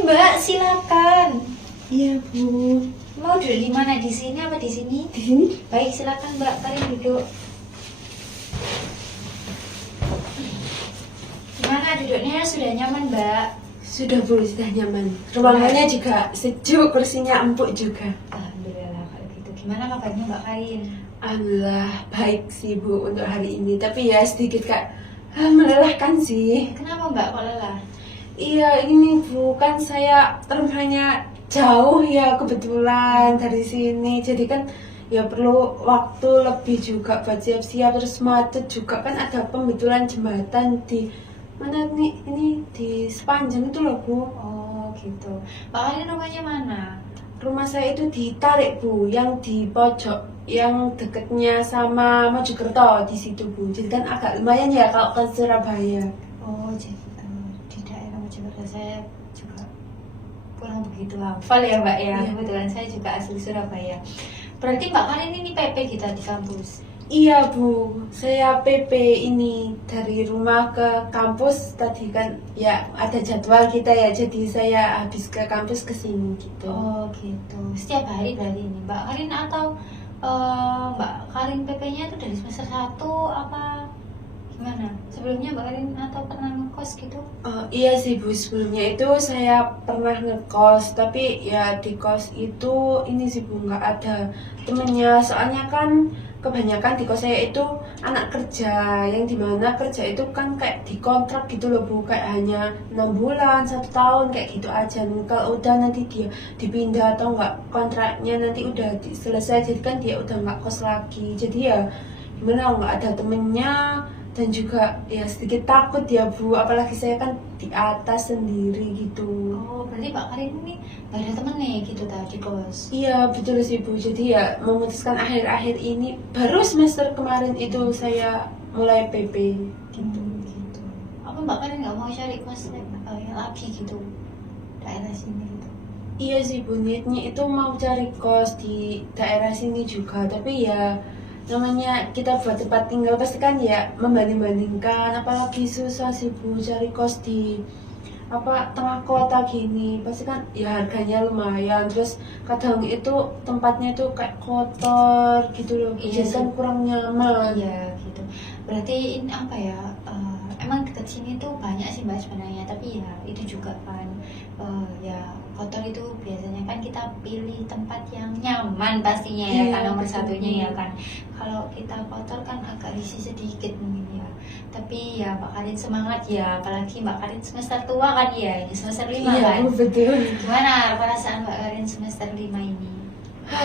Mbak, silakan. Iya Bu. Mau duduk di mana? Di sini apa di sini? Di sini? Baik, silakan Mbak, kalian duduk. Gimana duduknya? Sudah nyaman Mbak? Sudah Bu, sudah nyaman. Ruangannya juga sejuk, kursinya empuk juga. Alhamdulillah kalau gitu. Gimana kabarnya Mbak Karin? Alhamdulillah baik sih Bu untuk hari ini. Tapi ya sedikit melelahkan sih. Kenapa Mbak kok lelah? Iya ini Bu, kan saya rumahnya jauh ya kebetulan dari sini. Jadi kan ya perlu waktu lebih juga buat siap-siap. Terus macet juga, kan ada pembetulan jembatan di mana nih, ini di sepanjang itu loh Bu. Oh gitu. Mbak Karin rumahnya mana? Rumah saya itu ditarik Bu, yang di pojok, yang deketnya sama Mojokerto di situ Bu. Jadi kan agak lumayan ya kalau ke Surabaya. Oh gitu. Di daerah Mojokerto saya juga kurang begitu hafal ya Mbak ya. Iya. Kebetulan saya juga asli Surabaya. Berarti Mbak Karin ini PP kita di kampus. Iya Bu, saya PP ini dari rumah ke kampus tadi kan ya ada jadwal kita ya, jadi saya habis ke kampus ke sini gitu. Oh gitu. Setiap hari berarti ini Mbak Karin atau Mbak Karin PP-nya itu dari semester 1 apa gimana? Sebelumnya Mbak Karin atau pernah ngekos gitu? Iya sih Bu, sebelumnya itu saya pernah ngekos, tapi ya di kos itu ini sih Bu nggak ada temennya, soalnya kan kebanyakan di kos saya itu anak kerja, yang dimana kerja itu kan kayak dikontrak gitu loh Bu, kayak hanya 6 bulan, 1 tahun kayak gitu aja. Nih, kalau udah nanti dia dipindah atau enggak kontraknya nanti udah selesai, jadi kan dia udah nggak kos lagi. Jadi ya gimana nggak ada temennya, dan juga ya sedikit takut ya Bu, apalagi saya kan di atas sendiri gitu. Oh berarti Mbak Karin ini gak ada temennya gitu tadi kos? Iya betul sih Bu, jadi ya memutuskan akhir-akhir ini, baru semester kemarin itu saya mulai PP gitu. Gitu. Apa Mbak Karin nggak mau cari kos yang lagi gitu daerah sini gitu? Iya sih Bu, niatnya itu mau cari kos di daerah sini juga, tapi ya namanya kita buat tempat tinggal pasti kan ya membanding-bandingkan, apalagi susah sih Bu cari kos di tengah kota gini, pasti kan ya harganya lumayan, terus kadang itu tempatnya itu kayak kotor gitu loh, Iya jadi kan sih. kurang nyaman. Iya gitu. Berarti ini apa ya? Emang dekat sini tuh banyak sih Mbak sebenarnya, tapi ya itu juga kan ya kotor itu biasanya kan kita pilih tempat yang nyaman pastinya ya Iya, kan nomor betul. satunya ya kan. Kalau kita kotor kan agak risih sedikit mungkin ya. Tapi ya Mbak Karin semangat ya, apalagi Mbak Karin semester tua kan ya, ini semester 5 Iya kan. Bu, betul. Gimana perasaan Mbak Karin semester 5 ini?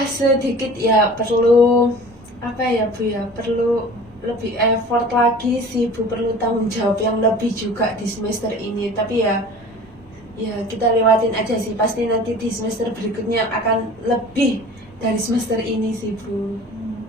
Sedikit ya perlu Bu ya, perlu lebih effort lagi sih Bu, perlu tanggung jawab yang lebih juga di semester ini, tapi ya kita lewatin aja sih, pasti nanti di semester berikutnya akan lebih dari semester ini sih Bu.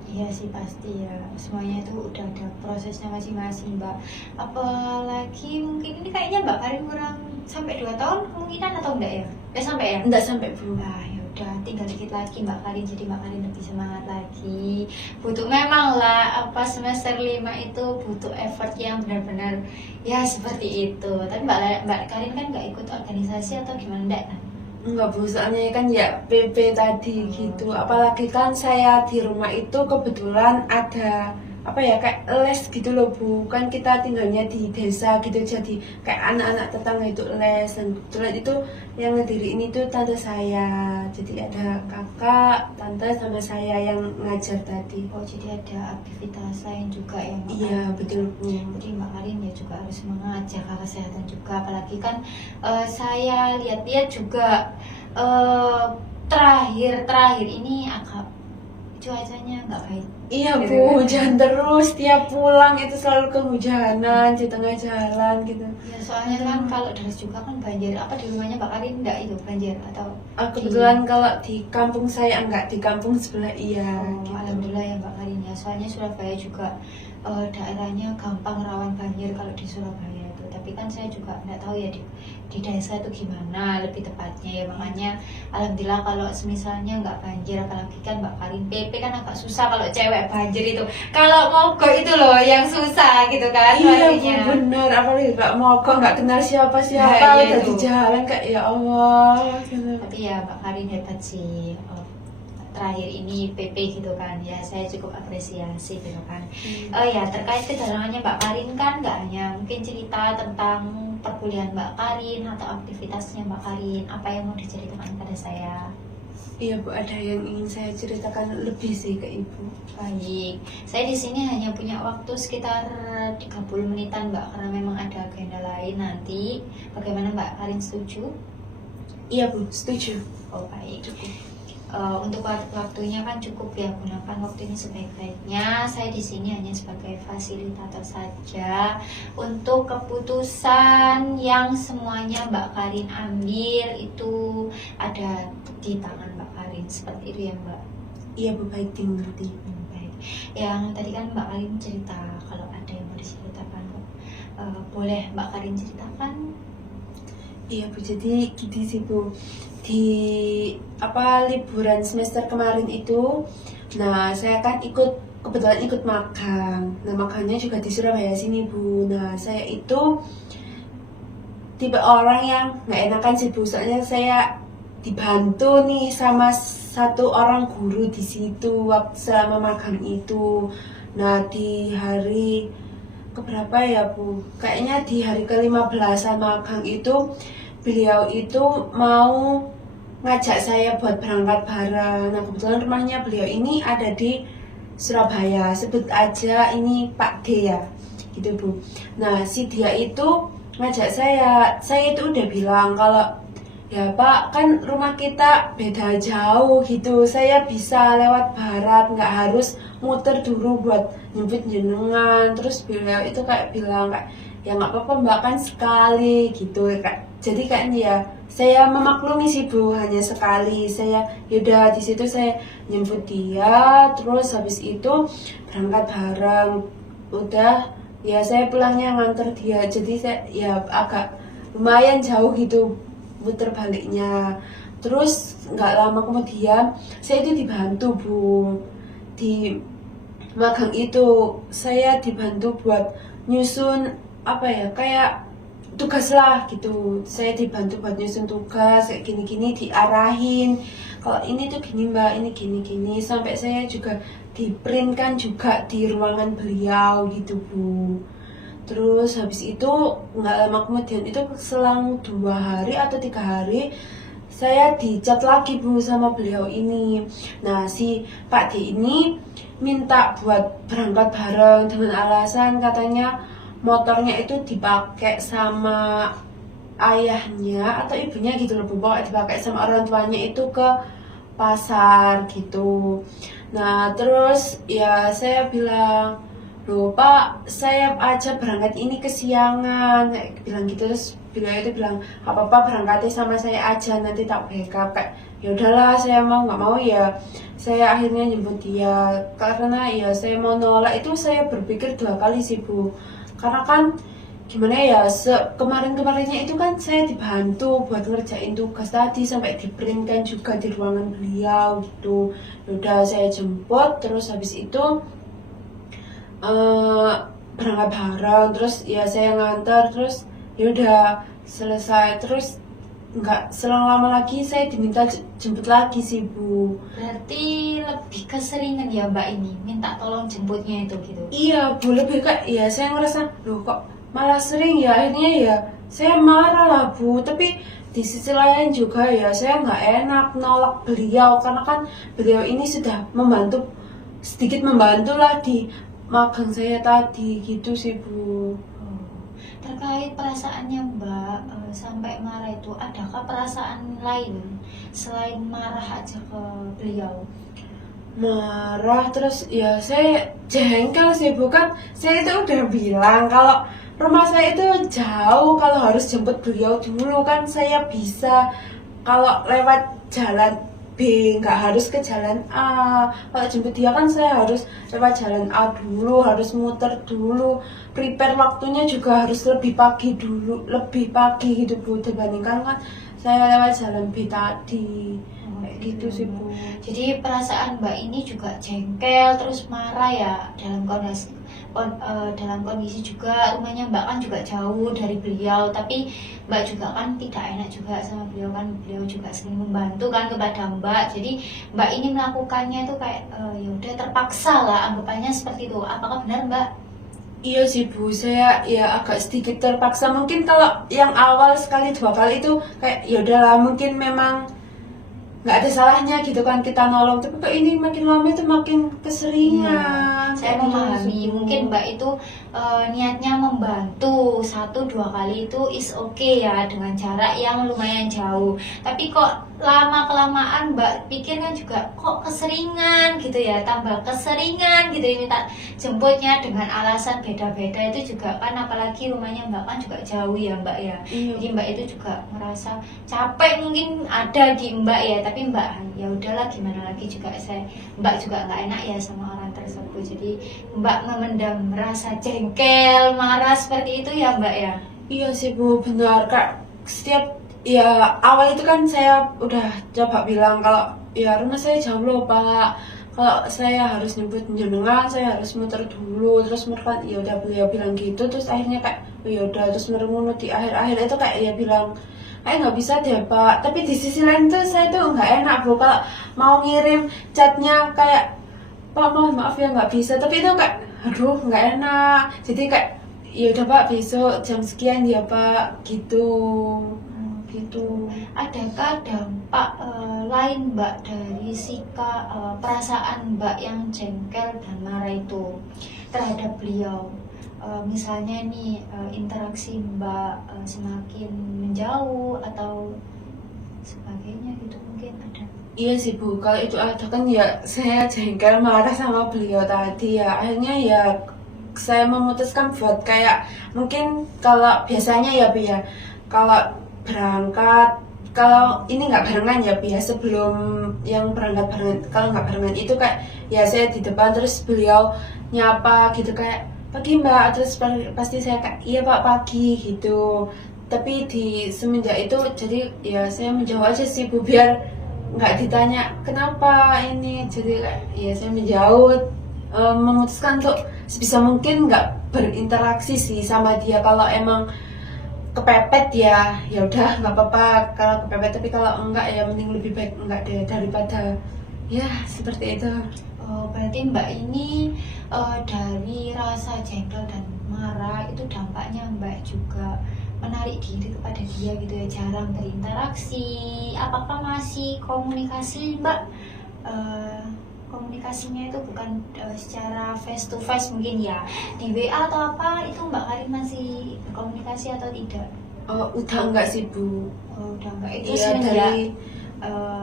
Iya sih pasti ya, semuanya itu udah ada prosesnya masing-masing Mbak. Apalagi mungkin ini kayaknya Mbak Karin kurang sampai 2 tahun kemungkinan atau enggak ya? Sampai ya? Enggak sampai Bu. Nah ya udah tinggal dikit lagi Mbak Karin, jadi Mbak Karin lebih semangat lagi. Butuh memang lah semester 5 itu butuh effort yang benar-benar ya seperti itu. Tapi Mbak Karin kan nggak ikut organisasi atau gimana enggak kan? Enggak Bu, soalnya kan ya PP tadi gitu, apalagi kan saya di rumah itu kebetulan ada kayak les gitu loh Bu, kan kita tinggalnya di desa gitu, jadi kayak anak-anak tetangga itu les, dan kebetulan itu yang ngediri ini tuh tante saya, jadi ada kakak, tante sama saya yang ngajar tadi. Oh jadi ada aktivitas lain juga yang Mbak Iya Karin betul Bu. Jadi Mbak Karin ya juga harus semangat jaga kesehatan juga, apalagi kan saya lihat-lihat juga terakhir ini agak cuacanya nggak baik. Iya Bu, hujan terus, tiap pulang itu selalu kehujanan di tengah jalan gitu. Ya soalnya kan kalau deras juga kan banjir. Apa di rumahnya Mbak Karin enggak itu banjir atau Kebetulan kalau di kampung saya enggak, di kampung sebelah iya. Oh, gitu. alhamdulillah ya Mbak Karin ya. Soalnya Surabaya juga daerahnya gampang rawan banjir kalau di Surabaya itu. Tapi tapi kan saya juga nggak tahu ya di desa itu gimana lebih tepatnya ya, makanya alhamdulillah kalau misalnya nggak banjir, apalagi kan Mbak Karin PP kan agak susah kalau cewek banjir itu, kalau mogok itu loh yang susah gitu kan. Iya pastinya. Bu, bener, apalagi nggak mau kok, nggak kenal siapa-siapa, Nah, iya udah di tuh. jalan kayak ya Allah gitu. Tapi ya Mbak Karin hebat sih. Terakhir ini PP gitu kan ya, saya cukup apresiasi gitu kan. Ya terkait kedatangannya Mbak Karin kan nggak hanya mungkin cerita tentang perkuliahan Mbak Karin atau aktivitasnya Mbak Karin, apa yang mau diceritakan pada saya? Iya Bu, ada yang ingin saya ceritakan lebih sih ke Ibu. Baik, saya di sini hanya punya waktu sekitar 30 menitan Mbak, karena memang ada agenda lain nanti. Bagaimana Mbak Karin, setuju? Iya Bu, setuju. Oh baik. Cukup. Untuk waktunya kan cukup ya, gunakan waktu ini sebaik-baiknya. Saya di sini hanya sebagai fasilitator saja. Untuk keputusan yang semuanya Mbak Karin ambil itu ada di tangan Mbak Karin, seperti itu ya Mbak. Iya Bu, baik dimengerti. Baik. Yang tadi kan Mbak Karin cerita kalau ada yang mau diceritakan, boleh Mbak Karin ceritakan? Iya Bu, jadi gini sih Bu, di liburan semester kemarin itu, nah saya kan kebetulan ikut magang. Nah magangnya juga di Surabaya sini Bu. Nah saya itu tipe orang yang nggak enakan sih Bu, soalnya saya dibantu nih sama satu orang guru di situ waktu selama magang itu. Nah di hari keberapa ya Bu? Kayaknya di hari ke-15an magang itu beliau itu mau ngajak saya buat berangkat bareng. Nah kebetulan rumahnya beliau ini ada di Surabaya, sebut aja ini Pak D ya, gitu Bu. Nah si dia itu ngajak saya itu udah bilang kalau ya Pak, kan rumah kita beda jauh gitu, saya bisa lewat barat, nggak harus muter dulu buat nyebut jenengan. Terus beliau itu kayak bilang kayak ya nggak apa-apa Mbak, kan sekali gitu kak. Jadi kayaknya ya saya memaklumi sih Bu, hanya sekali. Saya yaudah di situ saya nyebut dia, terus habis itu berangkat bareng. Udah ya saya pulangnya nganter dia, jadi saya ya agak lumayan jauh gitu muter baliknya. Terus nggak lama kemudian saya itu dibantu Bu, di magang itu saya dibantu buat nyusun kayak tugas lah gitu. Saya dibantu buat nyusun tugas kayak gini-gini, diarahin kalau ini tuh gini Mbak, ini gini-gini, sampai saya juga diprintkan juga di ruangan beliau gitu Bu. Terus habis itu nggak lama kemudian itu selang 2 hari atau 3 hari saya dicat lagi Bu sama beliau ini. Nah si Pak D ini minta buat berangkat bareng dengan alasan katanya motornya itu dipakai sama ayahnya atau ibunya gitu loh Bu, pokoknya dipakai sama orang tuanya itu ke pasar gitu. Nah terus ya saya bilang, loh Pak, saya aja berangkat ini kesiangan, kayak bilang gitu. Terus beliau itu bilang, apa-apa berangkatnya sama saya aja, nanti tak backup. Kayak ya udahlah, saya mau nggak mau ya saya akhirnya jemput dia, karena ya saya mau nolak itu saya berpikir 2 kali sih Bu, karena kan gimana ya, kemarin-kemarinnya itu kan saya dibantu buat ngerjain tugas tadi sampai diprintkan juga di ruangan beliau gitu. Udah saya jemput, terus habis itu berangkat bareng, terus ya saya nganter, terus ya udah selesai. Terus nggak selang lama lagi saya diminta jemput lagi sih Bu. Berarti lebih keseringan ya Mbak ini minta tolong jemputnya itu gitu. Iya Bu, lebih kayak ya saya ngerasa loh kok malah sering ya, akhirnya ya saya marah lah Bu. Tapi di sisi lain juga ya saya nggak enak nolak beliau, karena kan beliau ini sudah sedikit membantu lah di magang saya tadi gitu sih Bu. Terkait perasaannya Mbak, sampai marah itu, adakah perasaan lain selain marah aja ke beliau? Marah, terus ya saya jengkel sih Bu, kan saya itu udah bilang kalau rumah saya itu jauh, kalau harus jemput beliau dulu kan saya bisa kalau lewat jalan B, nggak harus ke jalan A. Kalau jemput dia kan saya harus lewat jalan A dulu, harus muter dulu, prepare waktunya juga harus lebih pagi gitu Bu, dibandingkan kan saya lewat jalan B tadi. Kayak gitu sih Bu. Jadi perasaan Mbak ini juga jengkel terus marah ya dalam kondisi juga rumahnya Mbak kan juga jauh dari beliau, tapi Mbak juga kan tidak enak juga sama beliau, kan beliau juga sering membantu kan kepada Mbak. Jadi Mbak ini melakukannya tuh kayak ya udah terpaksa lah, anggapannya seperti itu. Apakah benar Mbak? Iya sih Bu, saya ya agak sedikit terpaksa. Mungkin kalau yang awal sekali 2 kali itu kayak ya udahlah, mungkin memang nggak ada salahnya gitu kan kita nolong, tapi kok ini makin lama itu makin keseringan. Saya memahami, mungkin Mbak itu niatnya membantu 1-2 kali itu is okay ya, dengan jarak yang lumayan jauh. Tapi kok lama-kelamaan Mbak pikir kan juga kok keseringan gitu ya, tambah keseringan gitu ya, minta jemputnya dengan alasan beda-beda itu juga kan, apalagi rumahnya Mbak kan juga jauh ya Mbak ya. Jadi Mbak itu juga merasa capek mungkin ada di Mbak ya, tapi Mbak ya udahlah gimana lagi juga, Mbak juga nggak enak ya sama orang tersebut. Jadi Mbak memendam rasa jengkel, marah seperti itu ya Mbak ya. Iya sih Bu, benar Kak. Setiap ya awal itu kan saya udah coba bilang kalau ya rumah saya jauh loh Pak, kalau saya harus nyebut jenengan saya harus muter dulu, terus mereka ya udah beliau bilang gitu, terus akhirnya kayak oh, ya udah, terus merengut di akhir-akhir itu kayak ya bilang kayak nggak bisa deh Pak. Tapi di sisi lain tuh saya tuh nggak enak Bu kalau mau ngirim chatnya kayak Pak mohon maaf ya nggak bisa, tapi itu kayak aduh nggak enak. Jadi kayak ya udah Pak, besok jam sekian ya Pak gitu. Gitu. Adakah dampak lain Mbak dari sikap perasaan Mbak yang jengkel dan marah itu terhadap beliau? Misalnya nih interaksi Mbak semakin menjauh atau sebagainya gitu, mungkin ada. Iya sih Bu, kalau itu ada kan ya saya jengkel marah sama beliau tadi ya, akhirnya ya saya memutuskan buat kayak mungkin kalau biasanya ya Bu ya, kalau berangkat, kalau ini nggak barengan ya Bu ya, sebelum yang berangkat barengan, kalau nggak barengan itu kayak ya saya di depan terus beliau nyapa gitu kayak pagi Mbak, terus pasti saya kayak iya Pak pagi gitu. Tapi di semenjak itu jadi ya saya menjauh aja sih Bu, biar nggak ditanya kenapa ini, jadi kayak ya saya menjauh, memutuskan untuk sebisa mungkin nggak berinteraksi sih sama dia. Kalau emang kepepet ya ya udah nggak apa-apa kalau kepepet, tapi kalau enggak ya mending lebih baik enggak deh daripada ya seperti itu. Berarti Mbak ini dari rasa jengkel dan marah itu dampaknya Mbak juga menarik diri kepada dia gitu ya, jarang berinteraksi. Apakah masih komunikasi Mbak? Komunikasinya itu bukan secara face to face mungkin ya, di WA atau apa, itu Mbak Karin masih berkomunikasi atau tidak? Udah enggak sih Bu. Udah enggak, itu Iya, semenjak dari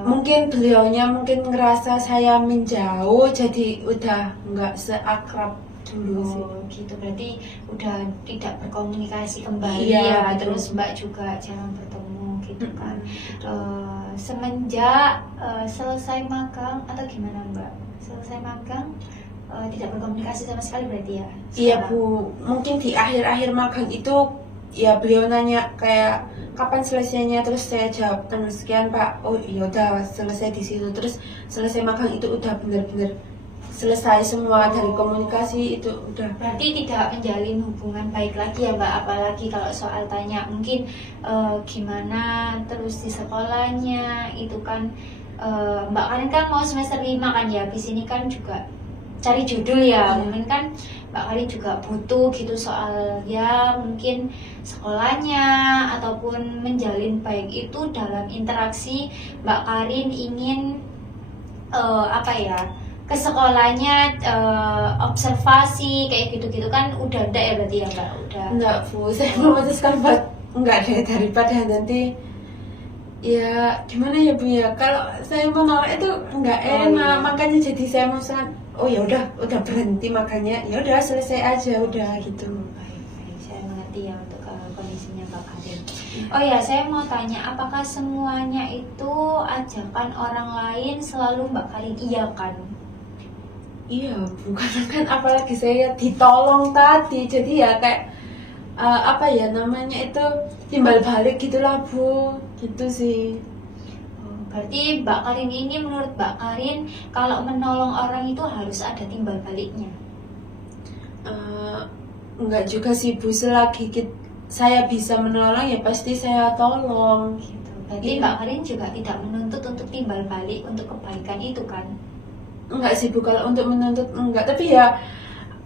mungkin beliaunya mungkin ngerasa saya menjauh, jadi udah enggak seakrab dulu sih. Gitu, berarti udah tidak berkomunikasi kembali Iya, ya, betul. terus Mbak juga jarang bertemu gitu kan. Semenjak selesai magang atau gimana Mbak? Selesai magang tidak berkomunikasi sama sekali berarti ya? Iya sekarang? Bu, mungkin di akhir-akhir magang itu ya beliau nanya kayak kapan selesainya, terus saya jawab tanggal sekian Pak. Oh iya udah selesai di situ, terus selesai magang itu udah bener-bener selesai semua dari komunikasi itu udah. Berarti tidak menjalin hubungan baik lagi ya Mbak, apalagi kalau soal tanya mungkin gimana terus di sekolahnya itu kan. Mbak Karin kan mau semester 5 kan ya, habis ini kan juga cari judul ya, mungkin kan Mbak Karin juga butuh gitu soal ya mungkin sekolahnya ataupun menjalin baik itu dalam interaksi. Mbak Karin ingin apa ya, ke sekolahnya observasi kayak gitu-gitu kan udah enggak ya berarti ya Mbak? Udah Enggak Bu, saya memutuskan buat enggak deh, daripada nanti ya gimana ya Bu ya, kalau saya menolak itu enggak enak. Makanya jadi saya memutuskan oh ya udah berhenti, makanya ya udah selesai aja udah gitu. baik, saya mengerti ya untuk kondisinya Mbak Karin. Oh ya, saya mau tanya, apakah semuanya itu ajakan orang lain selalu Mbak Karin iyakan? Iya, bukan kan apalagi saya ditolong tadi, jadi ya kayak apa ya namanya itu timbal balik gitulah Bu, gitu sih. Oh, berarti Mbak Karin ini menurut Mbak Karin kalau menolong orang itu harus ada timbal baliknya. Eh, enggak juga sih Bu, selagi saya bisa menolong ya pasti saya tolong. Gitu. Berarti Iya. Mbak Karin juga tidak menuntut untuk timbal balik untuk kebaikan itu kan? Enggak sih Bu, kalau untuk menuntut enggak, tapi ya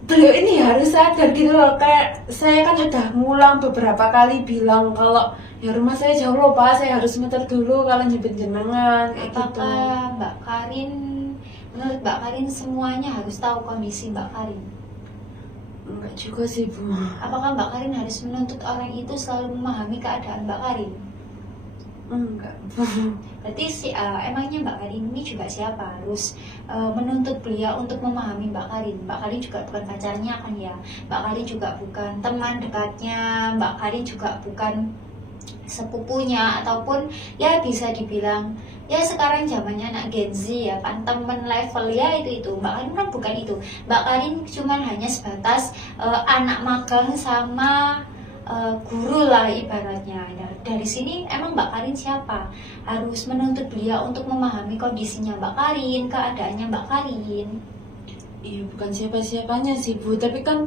beliau ini harus sadar gitu loh, kayak saya kan udah ngulang beberapa kali bilang kalau ya rumah saya jauh loh Pak, saya harus muter dulu kalau nyebut jenengan kayak gitu. Apakah Mbak Karin, menurut Mbak Karin semuanya harus tahu kondisi Mbak Karin? Enggak juga sih Bu. Apakah Mbak Karin harus menuntut orang itu selalu memahami keadaan Mbak Karin? Enggak Bu. Berarti emangnya Mbak Karin ini juga siapa harus menuntut beliau untuk memahami Mbak Karin? Mbak Karin juga bukan pacarnya kan ya? Mbak Karin juga bukan teman dekatnya, Mbak Karin juga bukan sepupunya, ataupun ya bisa dibilang ya sekarang zamannya anak Gen Z ya kan, temen level ya itu Mbak Karin kan bukan itu. Mbak Karin cuman hanya sebatas anak magang sama guru lah ibaratnya ya. Dari sini emang Mbak Karin siapa harus menuntut beliau untuk memahami kondisinya Mbak Karin, keadaannya Mbak Karin? Iya, bukan siapa-siapanya sih Bu, tapi kan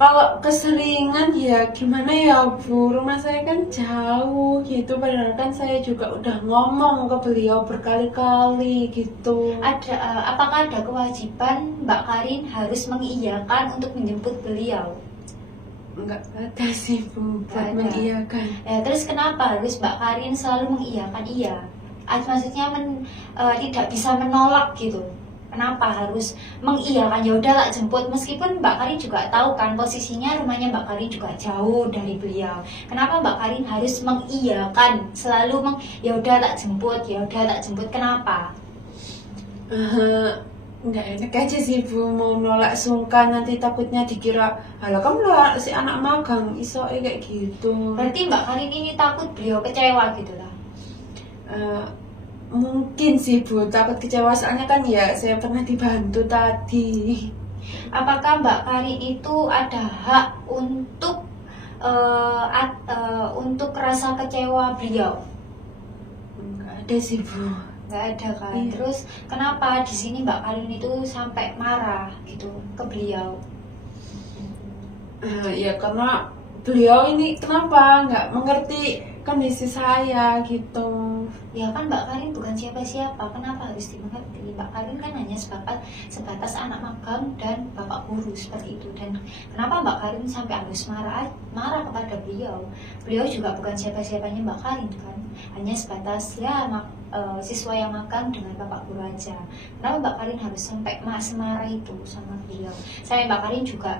kalau keseringan ya gimana ya Bu, rumah saya kan jauh gitu, padahal kan saya juga udah ngomong ke beliau berkali-kali gitu. Apakah ada kewajiban Mbak Karin harus mengiyakan untuk menjemput beliau? Enggak ada sih Bu, buat Nggak ada. mengiyakan. Ya, terus kenapa harus Mbak Karin selalu mengiyakan iya? Maksudnya tidak bisa menolak gitu. Kenapa harus mengiyakan? Ya udahlah jemput, meskipun Mbak Karin juga tahu kan posisinya rumahnya Mbak Karin juga jauh dari beliau. Kenapa Mbak Karin harus mengiyakan? Selalu ya udah tak jemput, ya udah tak jemput. Kenapa? Enggak enak aja sih Bu, mau nolak sungkan nanti takutnya dikira halah kamu lah si anak magang iso kayak gitu. Berarti Mbak Karin ini takut beliau kecewa gitu lah. Eh, mungkin sih Bu, takut kecewa soalnya kan ya saya pernah dibantu tadi. Apakah Mbak Karin itu ada hak untuk untuk rasa kecewa beliau? Enggak ada sih Bu. Nggak ada kan? Iya. Terus kenapa di sini Mbak Karin itu sampai marah gitu ke beliau? Ya karena beliau ini kenapa nggak mengerti kondisi saya gitu. Ya kan Mbak Karin bukan siapa-siapa, kenapa harus dimengerti? Mbak Karin kan hanya sebatas anak magang dan bapak guru seperti itu. Dan kenapa Mbak Karin sampai harus marah kepada beliau? Beliau juga bukan siapa-siapanya Mbak Karin kan, hanya sebatas ya siswa yang magang dengan bapak guru aja. Kenapa Mbak Karin harus sampai semarah itu sama beliau? Saya Mbak Karin juga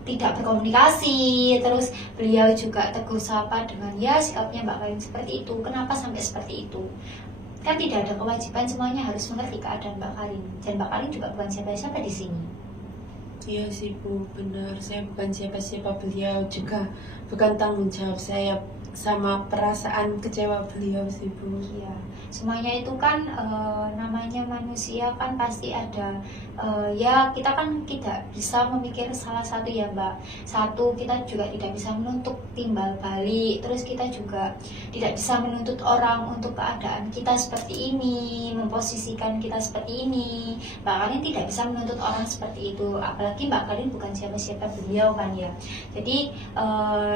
tidak berkomunikasi, terus beliau juga tegur sapa dengan ya sikapnya Mbak Karin seperti itu. Kenapa sampai seperti itu? Kan tidak ada kewajiban, semuanya harus mengerti keadaan Mbak Karin. Dan Mbak Karin juga bukan siapa-siapa di sini. Iya sih Bu, benar, saya bukan siapa-siapa, beliau juga bukan tanggung jawab saya sama perasaan kecewa beliau sih Bu. Iya, semuanya itu kan namanya manusia kan pasti ada ya kita kan tidak bisa memikir salah satu ya Mbak. Satu, kita juga tidak bisa menuntut timbal balik. Terus kita juga tidak bisa menuntut orang untuk keadaan kita seperti ini, memposisikan kita seperti ini. Mbak Karin tidak bisa menuntut orang seperti itu. Apalagi Mbak Karin bukan siapa-siapa beliau kan ya. Jadi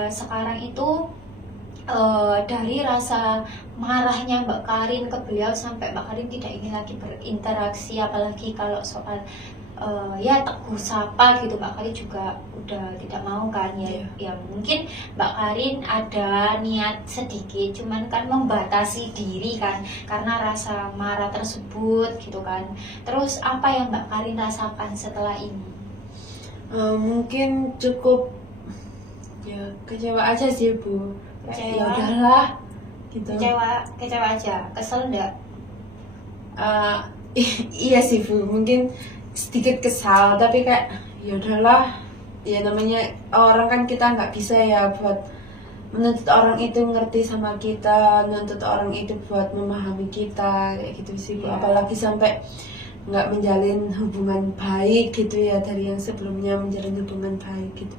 sekarang itu dari rasa marahnya Mbak Karin ke beliau sampai Mbak Karin tidak ingin lagi berinteraksi, apalagi kalau soal ya tegur sapa gitu Mbak Karin juga udah tidak mau kan ya. Ya mungkin Mbak Karin ada niat sedikit, cuman kan membatasi diri kan karena rasa marah tersebut gitu kan. Terus apa yang Mbak Karin rasakan setelah ini? Mungkin cukup ya kecewa aja sih Bu. Kecewa. Ya udahlah gitu. Kecewa aja, kesel enggak? Iya sih Bu, mungkin sedikit kesal, tapi kayak ya udahlah, ya namanya orang kan kita nggak bisa ya buat menuntut orang itu ngerti sama kita, menuntut orang itu buat memahami kita kayak gitu sih Bu. Iya. Apalagi sampai nggak menjalin hubungan baik gitu ya dari yang sebelumnya menjalin hubungan baik gitu.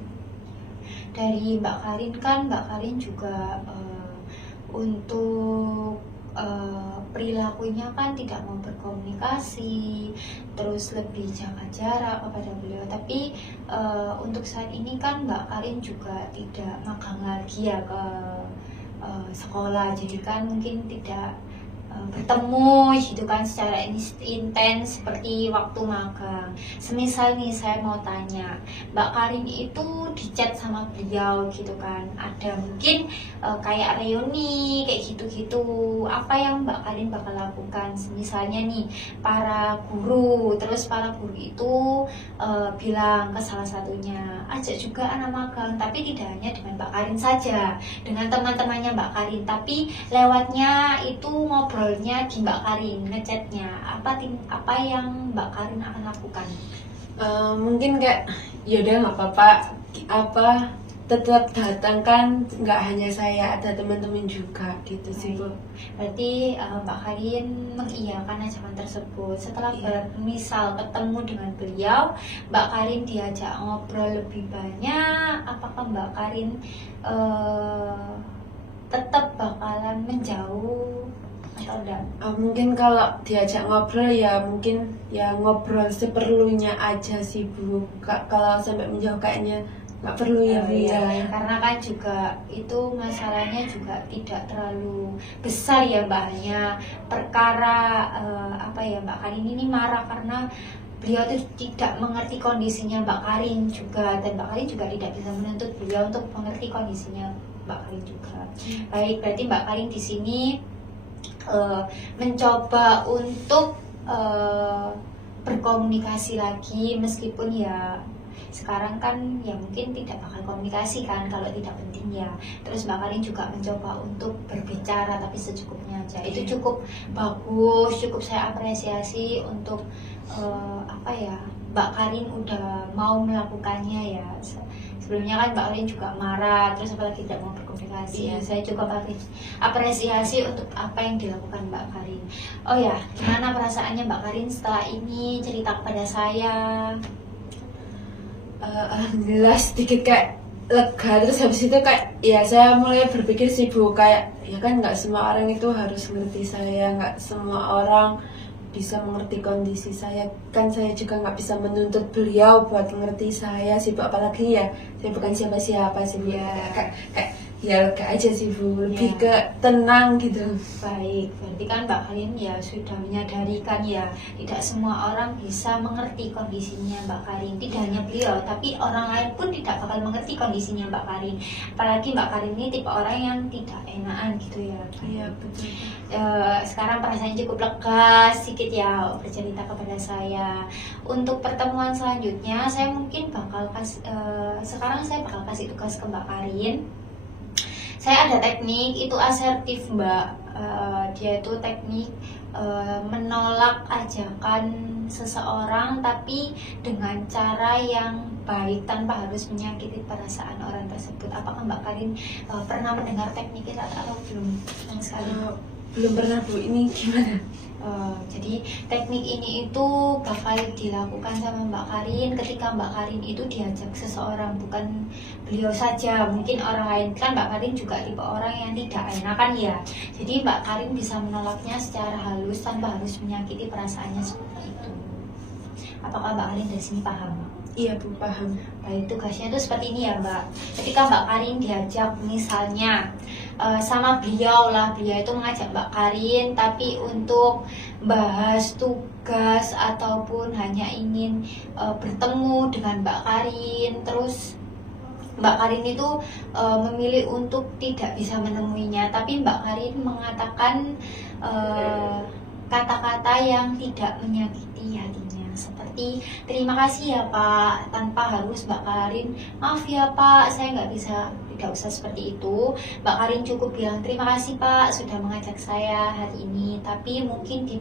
Dari Mbak Karin kan, Mbak Karin juga untuk perilakunya kan tidak mau berkomunikasi, terus lebih jaga jarak kepada beliau. Tapi untuk saat ini kan Mbak Karin juga tidak magang lagi ya ke sekolah, jadi kan mungkin tidak bertemu gitu kan secara intens seperti waktu magang. Semisal nih saya mau tanya, Mbak Karin itu di chat sama beliau gitu kan, ada mungkin kayak reuni kayak gitu-gitu, apa yang Mbak Karin bakal lakukan? Misalnya nih para guru, terus para guru itu bilang ke salah satunya, ajak juga anak magang, tapi tidak hanya dengan Mbak Karin saja, dengan teman-temannya Mbak Karin, tapi lewatnya itu ngobrolnya di Mbak Karin, ngechatnya apa yang Mbak Karin akan lakukan? Mungkin kayak yaudah nggak apa-apa, tetap datang kan, nggak hanya saya, ada teman-teman juga gitu sih Bu. Berarti Mbak Karin mengiyakan ajakan tersebut. Setelah Iya. misal ketemu dengan beliau, Mbak Karin diajak ngobrol lebih banyak, apakah Mbak Karin tetap bakalan menjauh atau enggak? Mungkin kalau diajak ngobrol ya mungkin ya ngobrol seperlunya aja sih Bu. Kalau sampai menjauh kayaknya nggak perlu ya Bu ya. Karena kan juga itu masalahnya juga tidak terlalu besar ya Mbak, hanya perkara apa ya, Mbak Karin ini marah karena beliau itu tidak mengerti kondisinya Mbak Karin juga, dan Mbak Karin juga tidak bisa menuntut beliau untuk mengerti kondisinya Mbak Karin juga. Baik, berarti Mbak Karin di sini mencoba untuk berkomunikasi lagi, meskipun ya sekarang kan ya mungkin tidak bakal komunikasi kan kalau tidak penting ya. Terus Mbak Karin juga mencoba untuk berbicara tapi secukupnya aja. Itu cukup bagus, cukup saya apresiasi untuk apa ya, Mbak Karin udah mau melakukannya ya. Sebelumnya kan Mbak Karin juga marah, terus apalagi tidak mau berkomunikasi ya. Saya cukup apresiasi untuk apa yang dilakukan Mbak Karin. Oh ya, gimana perasaannya Mbak Karin setelah ini cerita kepada saya? Alhamdulillah sedikit kayak lega, terus habis itu kayak ya saya mulai berpikir sih Bu, kayak ya kan nggak semua orang itu harus ngerti saya, nggak semua orang bisa mengerti kondisi saya, kan saya juga nggak bisa menuntut beliau buat ngerti saya sih Bu, apalagi ya saya bukan siapa-siapa sih Bu. Kayak ya lega aja sih Bu, lebih ke tenang gitu. Baik, berarti kan Mbak Karin ya sudah menyadari kan ya, tidak semua orang bisa mengerti kondisinya Mbak Karin. Tidak hanya beliau, tapi orang lain pun tidak bakal mengerti kondisinya Mbak Karin. Apalagi Mbak Karin ini tipe orang yang tidak enakan gitu ya. Iya betul. Sekarang perasaannya cukup lega sedikit ya bercerita kepada saya. Untuk pertemuan selanjutnya saya mungkin bakal sekarang saya bakal kasih tugas ke Mbak Karin. Saya ada teknik itu asertif Mbak. Dia itu teknik menolak ajakan seseorang tapi dengan cara yang baik tanpa harus menyakiti perasaan orang tersebut. Apakah Mbak Karin pernah mendengar teknik itu atau belum sama sekali? Belum pernah Bu, ini gimana? Jadi teknik ini itu bakal dilakukan sama Mbak Karin ketika Mbak Karin itu diajak seseorang, bukan beliau saja, mungkin orang lain. Kan Mbak Karin juga tipe orang yang tidak enakan ya. Jadi Mbak Karin bisa menolaknya secara halus tanpa harus menyakiti perasaannya seperti itu. Apakah Mbak Karin dari sini paham? Iya Bu, paham. Baik, tugasnya itu seperti ini ya Mbak. Ketika Mbak Karin diajak misalnya sama beliau itu mengajak Mbak Karin tapi untuk bahas tugas ataupun hanya ingin bertemu dengan Mbak Karin, terus Mbak Karin itu memilih untuk tidak bisa menemuinya, tapi Mbak Karin mengatakan kata-kata yang tidak menyakiti hatinya, seperti terima kasih ya Pak, tanpa harus Mbak Karin maaf ya Pak saya nggak bisa. Tidak usah seperti itu. Mbak Karin cukup bilang terima kasih Pak sudah mengajak saya hari ini, tapi mungkin di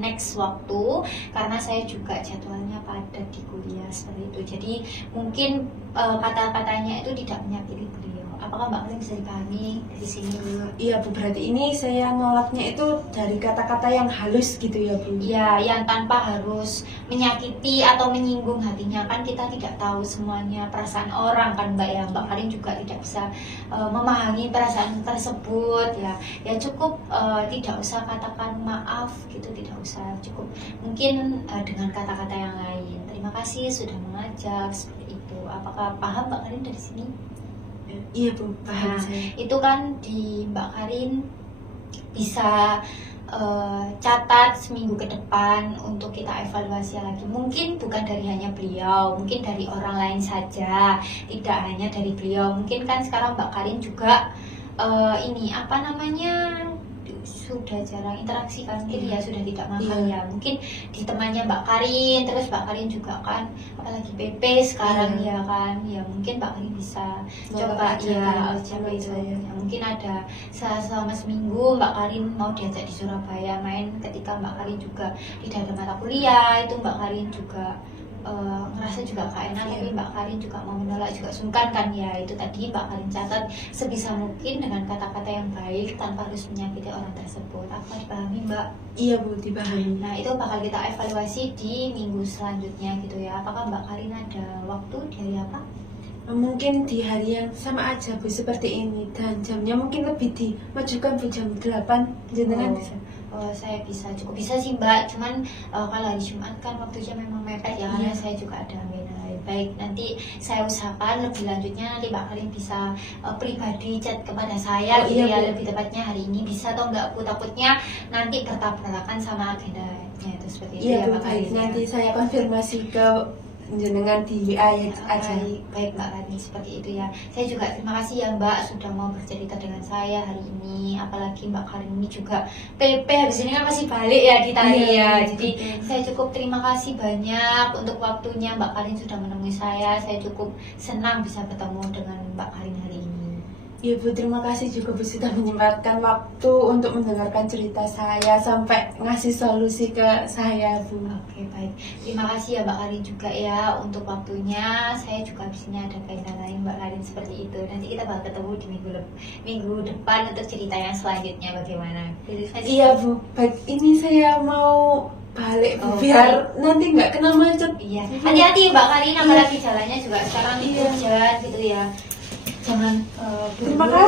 next waktu karena saya juga jadwalnya padat di kuliah seperti itu. Jadi mungkin kata-katanya itu tidak menyakiti beliau. Apakah Mbak Karin bisa dipahami dari sini? Iya Bu, berarti ini saya nolaknya itu dari kata-kata yang halus gitu ya Bu? Ya, yang tanpa harus menyakiti atau menyinggung hatinya. Kan kita tidak tahu semuanya perasaan orang kan Mbak ya. Mbak Karin juga tidak bisa memahami perasaan tersebut ya. Ya cukup tidak usah katakan maaf gitu, tidak usah. Cukup mungkin dengan kata-kata yang lain. Terima kasih sudah mengajak seperti itu. Apakah paham Mbak Karin dari sini? Iya Bu, paham Nah, saya. itu kan di Mbak Karin bisa catat seminggu ke depan untuk kita evaluasi lagi. Mungkin bukan dari hanya beliau, mungkin dari orang lain saja, tidak hanya dari beliau. Mungkin kan sekarang Mbak Karin juga ini apa namanya sudah jarang interaksi kan, mungkin ya sudah tidak makan ya. Mungkin di temannya Mbak Karin, terus Mbak Karin juga kan apalagi PP sekarang ya kan, ya mungkin Mbak Karin bisa coba ya coba itu. Ya, mungkin ada selama seminggu Mbak Karin mau diajak di Surabaya main, ketika Mbak Karin juga tidak ada mata kuliah, itu Mbak Karin juga ngerasa juga gak enak, tapi Mbak Karin juga mau menolak juga sungkan kan ya. Itu tadi Mbak Karin catat sebisa mungkin dengan kata-kata yang baik tanpa harus menyakiti orang tersebut. Apa dipahami Mbak? Iya Bu, dipahami. Nah itu bakal kita evaluasi di minggu selanjutnya gitu ya. Apakah Mbak Karin ada waktu di hari apa? Mungkin di hari yang sama aja Bu, seperti ini, dan jamnya mungkin lebih dimajukan Bu, jam 8 jenengan bisa. Saya bisa, cukup bisa sih Mbak. Cuman kalau hari Jumat kan waktunya memang mepet ya, karena saya juga ada agenda lain. Baik, nanti saya usahakan lebih lanjutnya nanti Mbak Karin bisa pribadi chat kepada saya gitu ya, lebih tepatnya hari ini bisa atau enggak. Aku takutnya nanti bertabrakan sama agendanya itu seperti itu ya Mbak Karin. Nanti saya konfirmasi ke jenengan di WA aja. Baik Mbak Karin, seperti itu ya. Saya juga terima kasih ya Mbak sudah mau bercerita dengan saya hari ini. Apalagi Mbak Karin ini juga PP habis ini kan masih balik ya di Tari ya. Jadi saya cukup terima kasih banyak untuk waktunya Mbak Karin sudah menemui saya. Saya cukup senang bisa bertemu dengan Mbak Karin hari ini. Ya Bu, terima kasih juga Bu sudah menyempatkan waktu untuk mendengarkan cerita saya sampai ngasih solusi ke saya Bu. Oke baik, terima kasih ya Mbak Karin juga ya untuk waktunya. Saya juga habis ini ada kaitan lain Mbak Karin seperti itu. Nanti kita bakal ketemu di minggu depan untuk cerita yang selanjutnya bagaimana. Iya Bu, baik, ini saya mau balik Bu, biar nanti nggak kena macet. Iya, hati-hati Mbak Karin, apalagi jalannya juga sekarang hujan gitu ya. Jangan Terima kasih.